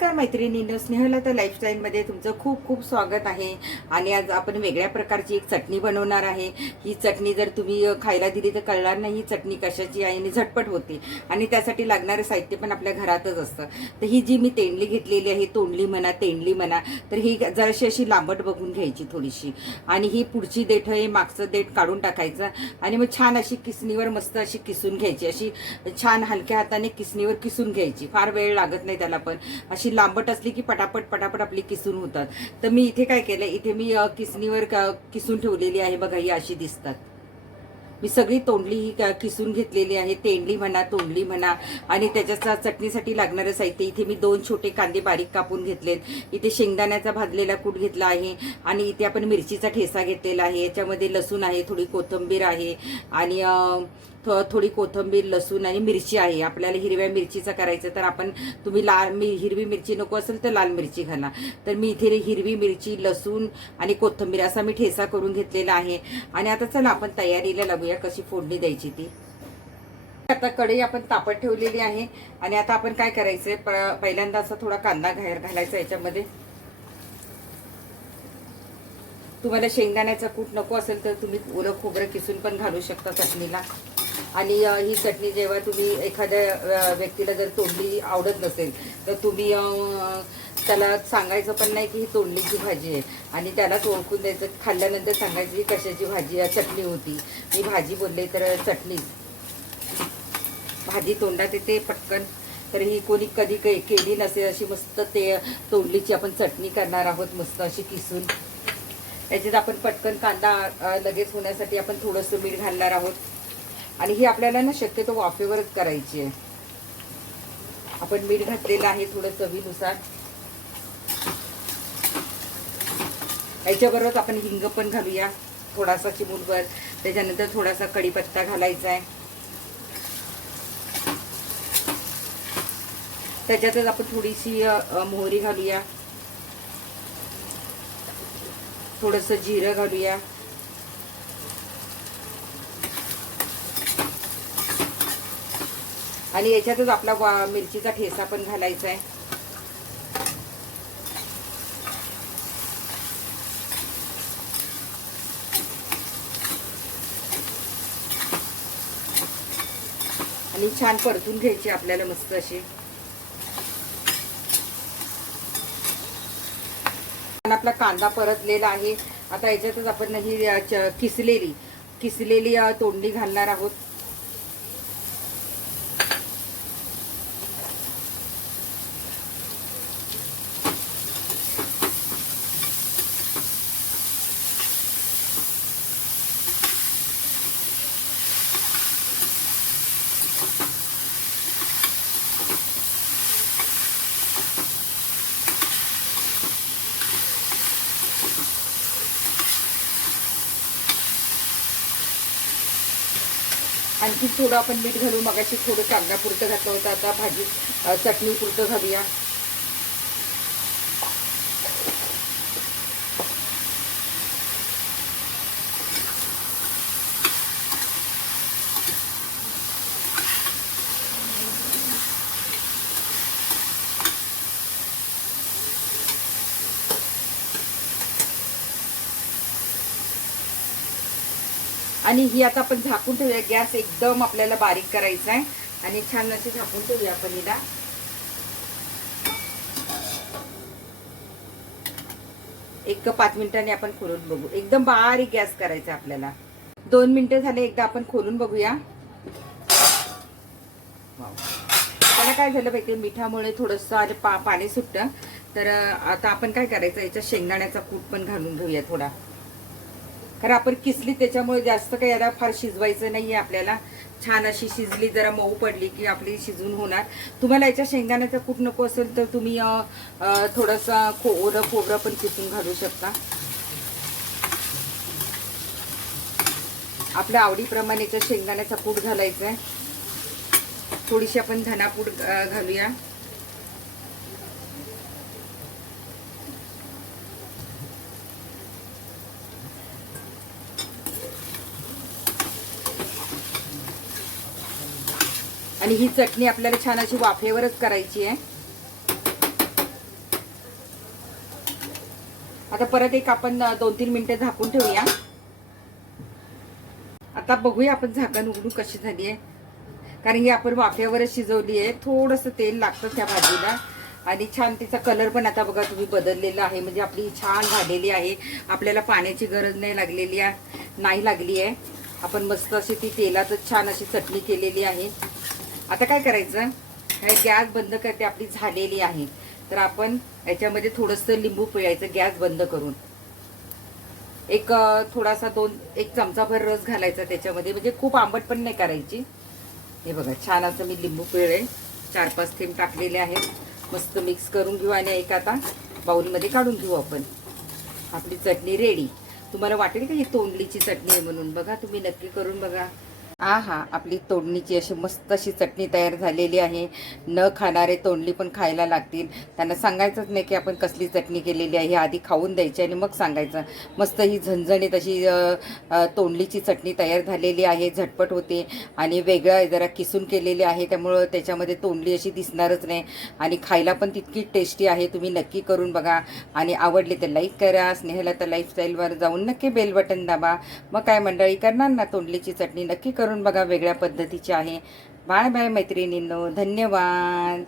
नमस्कार मैत्रिणींनो स्नेहलता लाईफस्टाईलमध्ये तुमचं खूप खूप स्वागत आहे. आणि आज आपण वेगळ्या प्रकारची एक चटणी बनवणार आहे. ही चटणी जर तुम्ही खायला दिली तर कळणार नाही ही चटणी कशाची आहे आणि झटपट होते. आणि त्यासाठी लागणारं साहित्य पण आपल्या घरातच असतं. तर ही जी मी तेंडली घेतलेली आहे तोंडली म्हणा तेंडली म्हणा तर ही जराशी अशी लांबट बघून घ्यायची थोडीशी. आणि ही पुढची देठ हे मागचं देठ काढून टाकायचं. आणि मग छान अशी किसणीवर मस्त अशी किसून घ्यायची. अशी छान हलक्या हाताने किसणीवर किसून घ्यायची. फार वेळ लागत नाही त्याला पण. अशी लांबट असली की पटापट पटापट आपली किसून होतात. तर मी इथे काय केलं इथे मी किसणीवर किसून ठेवलेली आहे बघा ही अशी दिसतात. मी सगळी तोंडली ही किसून घेतलेली आहे. तेंडली म्हणा तोंडली म्हणा. आणि त्याच्या चटणीसाठी लागणारं साहित्य इथे मी दोन छोटे कांदे बारीक कापून घेतलेत. इथे शेंगदाण्याचा भाजलेला कूट घेतला आहे. आणि इथे आपण मिरचीचा ठेसा घेतलेला आहे. याच्यामध्ये लसूण आहे थोडी कोथिंबीर आहे. आणि थो- थोडी कोथिंबीर लसूण आणि मिरची आहे. आपल्याला हिरव्या मिरचीचं करायचं तर आपण तुम्ही लाल मी हिरवी मिरची नको असेल तर लाल मिरची घाला. तर मी इथे हिरवी मिरची लसूण आणि कोथिंबीर असा मी ठेसा करून घेतलेला आहे. आणि आता चला आपण तयारीला लागूया कशी फोडणी द्यायची ती. आता कढई आपण तापत ठेवलेली आहे. आणि आता आपण काय करायचंय? प- पहिल्यांदा असा थोडा कांदा घायर घालायचा याच्यामध्ये. तुम्हाला शेंगदाण्याचा कूट नको असेल तर तुम्ही ओलं खोबरं किसून पण घालू शकता चटणीला. आणि ही चटणी जेव्हा तुम्ही एखाद्या व्यक्तीला जर तोंडली आवडत नसेल तर तुम्ही त्याला सांगायचं पण नाही की ही तोंडलीची भाजी आहे. आणि त्यालाच ओळखून द्यायचं. खाल्ल्यानंतर सांगायचं की कशाची भाजी चटणी होती. मी भाजी बोलले तर चटणी. भाजी तोंडात येते पटकन. तर ही कोणी कधी के- केली नसेल अशी मस्त ते तोंडलीची आपण चटणी करणार आहोत मस्त अशी किसून. याच्यात आपण पटकन कांदा लगेच होण्यासाठी आपण थोडंसं मीठ घालणार आहोत. आणि ही आपल्याला ना शक्यतो वाफेवरच करायची आहे. आपण मीठ घातलेलं आहे थोडं चवीनुसार. याच्याबरोबर आपण हिंग पण घालूया थोडासा चिमूटभर. त्याच्यानंतर थोडासा कढीपत्ता घालायचा आहे. त्याच्यातच आपण थोडीशी मोहरी घालूया. थोडंसं जिरं घालूया. आणि याच्यातच आपला वा- मिरचीचा ठेसा पण घालायचा आहे. आणि छान परतून घ्यायची आपल्याला मस्त अशी. आपला कांदा परतलेला आहे. आता याच्यातच आपण ही च- किसलेली किसलेली तोंडी घालणार आहोत. आणखी थोडं आपण मीठ घालू मगाशी थोडं कांदापुरतं घातलं होतं आता भाजी चटणीपुरतं घालूया. आणि ही आता आपण झाकून ठेवूया. गॅस एकदम आपल्याला बारीक करायचा आहे. आणि छान अशी झाकून ठेवूया आपण हिला. एक पाच मिनिटांनी आपण खोलून बघू. एकदम बारीक गॅस करायचा आपल्याला. दोन मिनिटं झाले एकदा आपण खोलून बघूया. त्याला काय झालं पाहिजे मिठामुळे थोडंसं आणि पा पाणी सुटतं. तर आता आपण काय करायचं? याच्यात शेंगदाण्याचा कूट पण घालून घेऊया थोडा. कारण आपण किसली त्याच्यामुळे जास्त काही याला फार शिजवायचं नाहीये आपल्याला. छान अशी शिजली जरा मऊ पडली की आपली शिजून होणार. तुम्हाला याच्या शेंगदाण्याचा कूट नको असेल तर तुम्ही थोडंसं खो ओलं खोबरं पण किसून घालू शकता. आपल्या आवडीप्रमाणे याच्या शेंगदाण्याचा कूट घालायचा आहे थोडीशी आपण धनापूड घालूया. आणि ही चटणी आपल्याला छान अशी वाफेवरच करायची आहे. आता परत एक आपण दोन तीन मिनिटं झाकून ठेवूया. आता बघूया आपण झाकण उघडून कशी झाली आहे. कारण ही आपण वाफेवरच शिजवली आहे. थोडंसं तेल लागतं त्या भाजीला. आणि छान तिचा कलर पण आता बघा तुम्ही बदललेला आहे. म्हणजे आपली छान झालेली आहे. आपल्याला पाण्याची गरज नाही लागलेली आहे. नाही लागली आहे. आपण मस्त अशी ती तेलातच छान अशी चटणी केलेली आहे. आता काय करायचं? गॅस बंद करते आपली झालेली आहे. तर आपण याच्यामध्ये थोडंसं लिंबू पिळायचं गॅस बंद करून. एक थोडासा दोन एक चमचाभर रस घालायचा त्याच्यामध्ये. म्हणजे खूप आंबट पण नाही करायची. हे बघा छान असं मी लिंबू पिळे चार पाच थेंब टाकलेले आहेत. मस्त मिक्स करून घेऊ आणि एक आता बाऊलमध्ये काढून घेऊ आपण. आपली चटणी रेडी तुम्हाला वाटेल का ही तोंडलीची चटणी आहे म्हणून? बघा तुम्ही नक्की करून बघा. आ हा आपली तोंडणीची अशी मस्त अशी चटणी तयार झालेली आहे. न खाणारे तोंडली पण खायला लागतील. त्यांना सांगायचंच नाही की आपण कसली चटणी केलेली आहे आधी खाऊन द्यायची आणि मग सांगायचं. मस्त ही झणझणीत अशी तोंडलीची चटणी तयार झालेली आहे झटपट होते आणि वेगळं जरा किसून केलेली आहे त्यामुळं त्याच्यामध्ये तोंडली अशी दिसणारच नाही. आणि खायला पण तितकी टेस्टी आहे तुम्ही नक्की करून बघा. आणि आवडले तर लाईक करा स्नेहला तर लाईफस्टाईलवर जाऊन नक्की बेल बटन दाबा. मग काय मंडळी करणार ना तोंडलीची चटणी? नक्की करून बघा वेगळ्या पद्धतीची आहे. बाय बाय मैत्रिणींनो धन्यवाद.